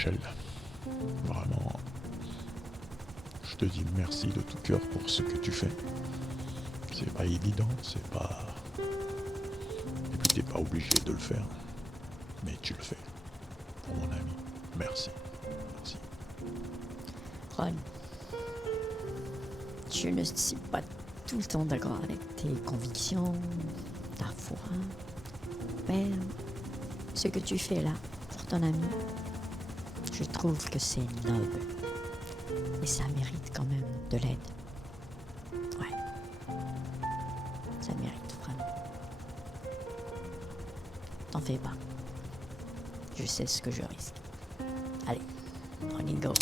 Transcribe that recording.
Rachel. Vraiment, je te dis merci de tout cœur pour ce que tu fais. C'est pas évident, c'est pas... Et puis t'es pas obligé de le faire. Mais tu le fais. Pour mon ami. Merci. Merci. Ron, je ne suis pas tout le temps d'accord avec tes convictions, ta foi, mais ce que tu fais là pour ton ami, je trouve que c'est noble et ça mérite quand même de l'aide. Ouais, ça mérite vraiment. T'en fais pas. Je sais ce que je risque. Allez, on y go.